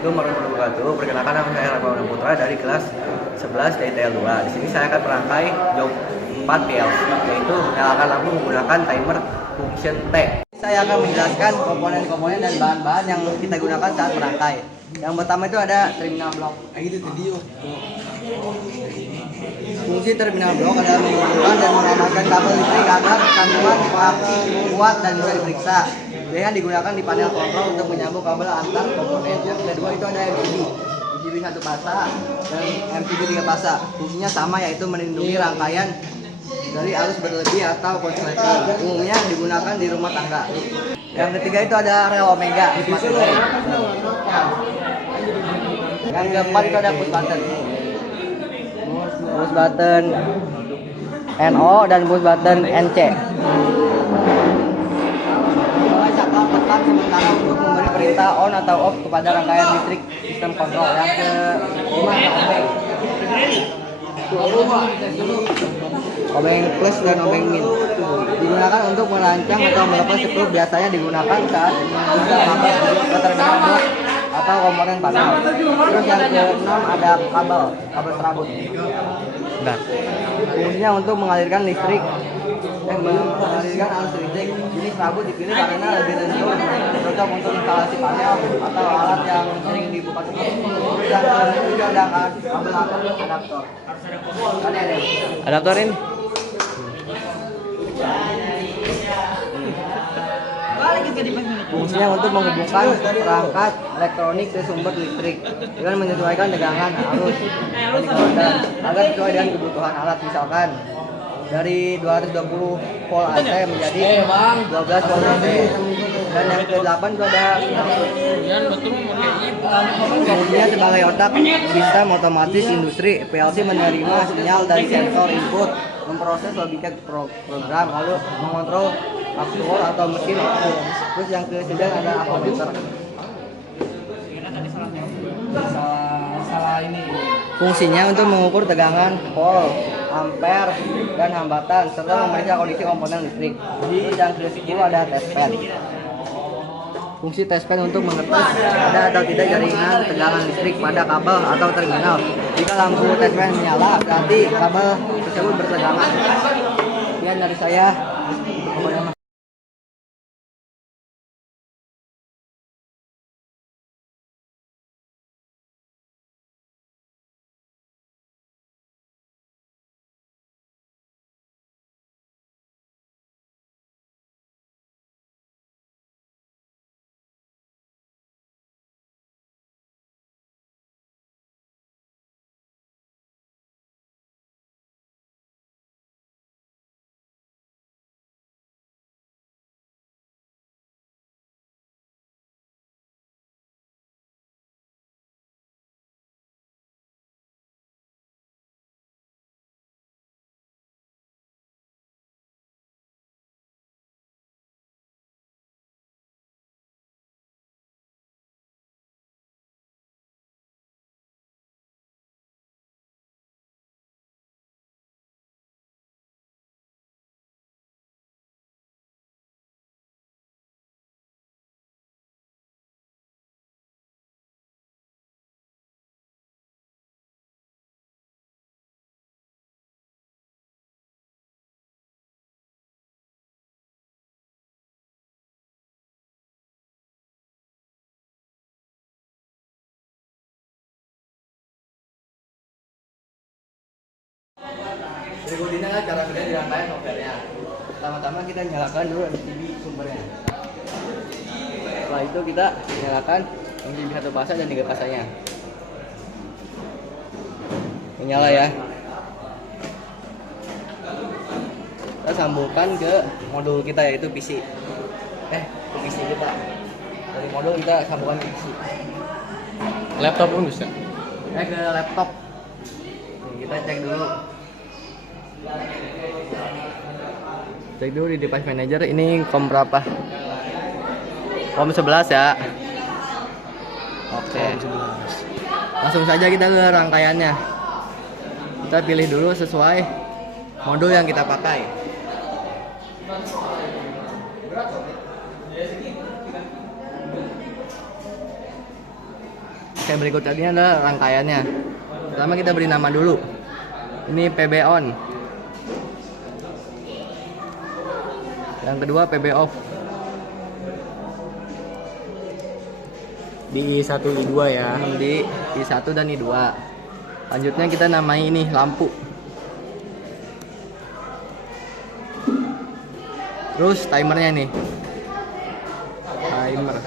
Assalamualaikum warahmatullahi wabarakatuh. Perkenalkan nama saya Rahman Putra dari kelas 11 DTL 2. Di sini saya akan merangkai job 4 PLC, yaitu menyalakan lampu menggunakan timer function T. Saya akan menjelaskan komponen-komponen dan bahan-bahan yang kita gunakan saat merangkai. Yang pertama itu ada terminal blok. Fungsi terminal blok adalah menghubungkan dan mengamankan kabel listrik agar sambungan koaksi kuat dan bisa diperiksa. Yang digunakan di panel kontrol untuk menyambung kabel antar komponen. Yang kedua itu ada MCB satu pasa dan MCB 3 pasa. Fungsinya sama, yaitu melindungi rangkaian dari arus berlebih atau konsleting. Umumnya digunakan di rumah tangga. Yang ketiga itu ada rel omega. Yang keempat itu ada push button. Push button NO dan push button NC. Tekan sementara untuk memberi perintah on atau off kepada rangkaian listrik sistem kontrol. Yang kelima obeng plus dan obeng min digunakan untuk merancang atau melepas skru. Biasanya digunakan saat kabel ke terminal blok atau komponen panel. Terus yang keenam ada kabel serabut. Fungsinya untuk mengalirkan arus listrik. Jenis serabut dipilih karena lebih lentur, cocok untuk instalasi panel atau alat yang sering dibuka tutup. Terus yang ketiga ada kabel adaptor. Adaptorin. Fungsinya untuk menghubungkan perangkat elektronik ke sumber listrik dengan menyesuaikan tegangan arus agar sesuai dengan kebutuhan alat. Misalkan dari 220 volt AC menjadi 12 volt AC. Dan yang ke-8 itu ada fungsinya sebagai otak sistem otomatis industri. PLC menerima sinyal dari sensor input, memproses logika program, lalu mengontrol aktual atau mesin output. Terus yang ke-9 ada komputer. Fungsinya untuk mengukur tegangan, volt, ampere, dan hambatan serta memeriksa kondisi komponen listrik. Yang ke-10 ada test pen. Fungsi test pen untuk mengetes ada atau tidak jaringan tegangan listrik pada kabel atau terminal. Jika lampu test pen menyala, berarti kabel tersebut bertegangan. Sekian dari saya. Berikut ini adalah cara kerja di rangkaian softwarenya. Pertama-tama kita nyalakan dulu MCB sumbernya. Setelah itu kita nyalakan MCB 1 pasa dan 3 pasanya. Menyala ya. Kita sambungkan ke modul kita, yaitu PC. Ke PC kita. Dari modul kita sambungkan ke PC. Laptop pun bisa. Ke laptop. Kita cek dulu. Cek dulu di device manager, ini COM berapa? COM 11 ya. Oke. Langsung saja kita ke rangkaiannya. Kita pilih dulu sesuai modul yang kita pakai. Oke, berikut ini adalah rangkaiannya. Pertama kita beri nama dulu. Ini PB on. Yang kedua PB off. Di I1 I2 ya. Di I1 dan I2. Lanjutnya kita namai ini lampu. Terus timernya nih. Timer.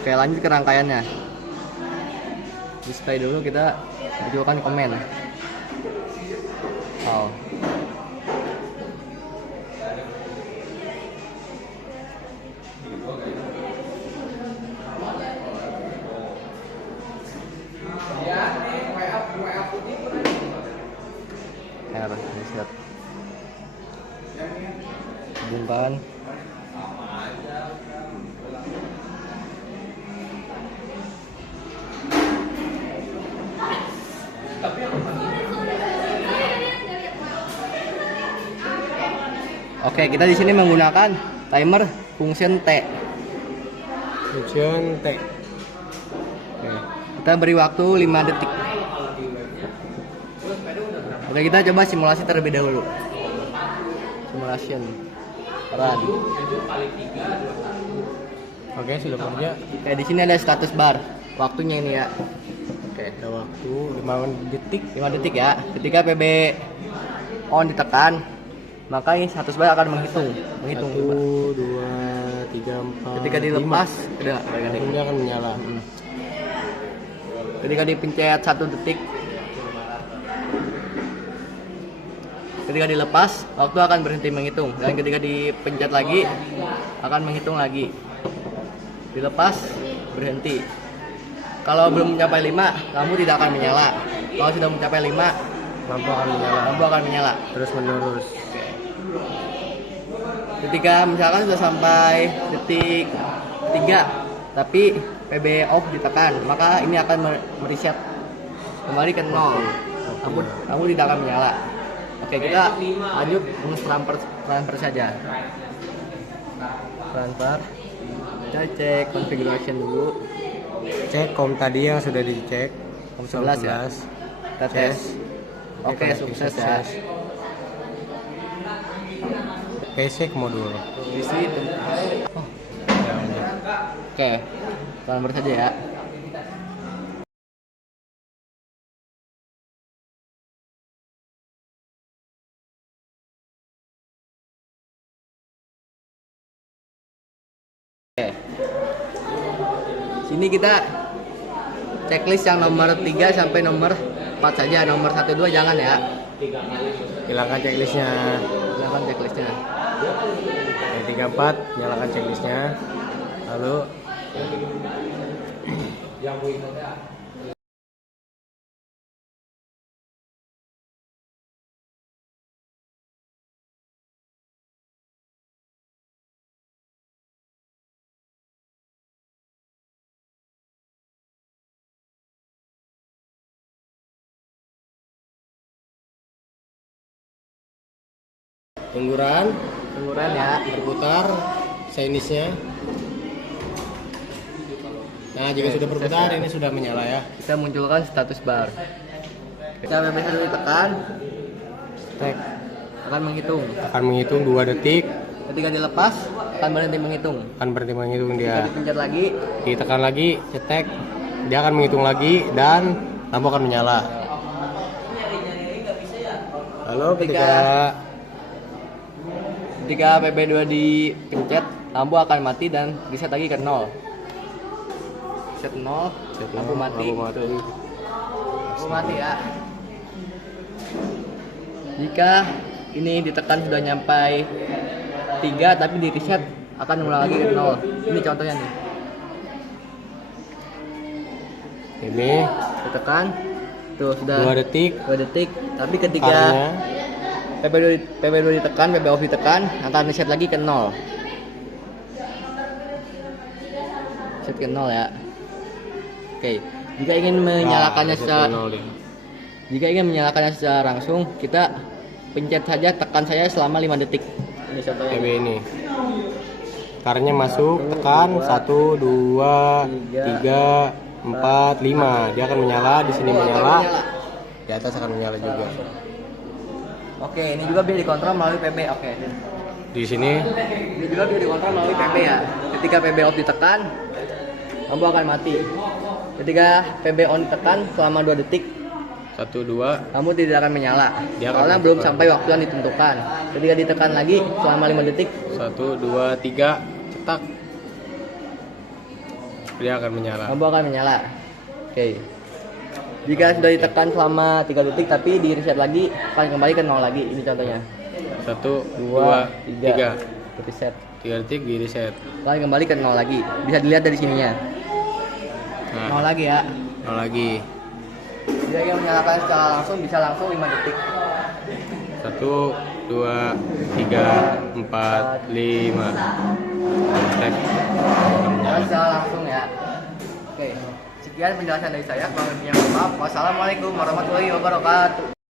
Oke, lanjut ke rangkaiannya. Display dulu, kita ajukan komen. Oh. Reset. Hubungkan. Oke, kita di sini menggunakan timer function T. Function T. Oke, kita beri waktu 5 detik. Oke, kita coba simulasi terlebih dahulu. Simulation. Run. Oke, sudah kerja. Oke, di sini ada status bar. Waktunya ini ya. Oke, Ada waktu 5 detik. 5 detik ya. Ketika PB on ditekan, maka ini status bar akan menghitung. 1, 2, 3, 4. Ketika dilepas, udah Lampunya akan menyala. Ketika dipencet 1 detik, ketika dilepas, waktu akan berhenti menghitung. Dan ketika dipencet lagi, akan menghitung lagi. Dilepas, berhenti. Kalau belum mencapai 5, lampu tidak akan menyala. Kalau sudah mencapai 5, Lampu akan menyala. lampu akan menyala. Terus menerus. Ketika misalkan sudah sampai detik 3, tapi PB off ditekan, maka ini akan mereset kembali ke 0. Lampu tidak akan menyala. Oke, kita lanjut transfer saja. Transfer. Kita cek configuration dulu. Cek kom tadi yang sudah dicek. Kom 11 ya. Kita tes. Oke, sukses ya. Basic modul. Isi. Oh. Oke, transfer saja ya. Sini kita checklist yang nomor 3 sampai nomor 4 saja. Nomor 1 2 jangan ya. Hilangkan checklistnya. Hilangkan checklistnya. Yang 3, 4 nyalakan checklistnya. Lalu tungguran ya. berputar sinisnya. Nah, jika sudah berputar ini sudah menyala ya. Kita munculkan status bar. Kita PB1 ditekan, Tek akan menghitung. akan menghitung 2 detik. Ketika dilepas, akan berhenti menghitung. Akan berhenti menghitung Ketika dia. dipencet lagi, Ditekan lagi, cetek. Dia akan menghitung lagi dan lampu akan menyala. Lalu ketika PB2 dipencet, lampu akan mati dan reset lagi ke 0. Reset 0, lampu mati. Lampu Mati ya. Jika ini ditekan sudah nyampai 3 tapi di reset akan mengulang lagi ke 0. Ini contohnya nih. Ini Ditekan, tuh sudah 2 detik. 2 detik. Tapi ketika Karena PB2 ditekan, PB off ditekan, akan reset lagi ke 0. Reset ke 0 ya. Oke. Jika ingin menyalakannya secara langsung, kita pencet saja, tekan saja selama 5 detik. Ini contohnya. PB ini. Karetnya masuk, tekan 1, 2, 3, 4, 5. Dia akan menyala, di sini menyala. Di atas akan menyala juga. Oke, ini juga bisa dikontrol melalui PB. Oke. Di sini Ini juga bisa dikontrol melalui PB ya. Ketika PB off ditekan, lampu akan mati. Ketika PB on ditekan selama 2 detik, 1, 2. lampu tidak akan menyala. Dia akan Karena belum menentukan. sampai waktu yang ditentukan. Ketika ditekan lagi selama 5 detik, 1, 2, 3, cetak. Dia akan menyala. lampu akan menyala. Oke. Jika sudah ditekan selama 3 detik tapi di reset lagi, akan kembali ke 0 lagi. Ini contohnya. 1, 2, 2, 3. Reset. 3 detik di reset. Akan kembali ke 0 lagi. Bisa dilihat dari sininya. 0 Nah, lagi ya. 0 lagi. Dia yang menyalakan secara langsung bisa langsung 5 detik. 1, 2, 3, 4, 5. Cetek. Akan menyala. Secara langsung ya. Oke. Sekian penjelasan dari saya. Kurang lebihnya mohon maaf. Wassalamualaikum warahmatullahi wabarakatuh.